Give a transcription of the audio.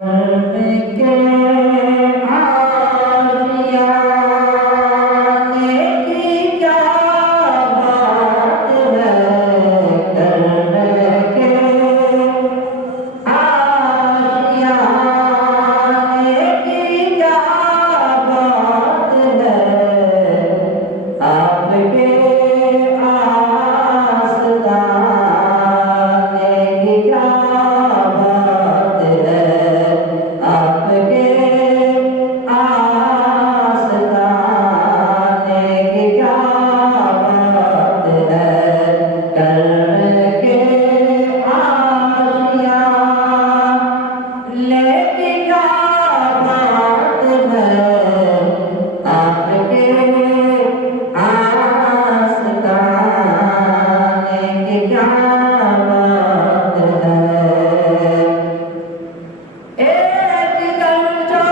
के आशियाने की क्या बात है, करने के आशियाने की क्या बात है, आपके आस्ताने की क्या बात है, आपके आस्ताने की क्या बात है, करके आशिया लेके क्या बात है, आपके आस्ताने की क्या बात है। एक गम जो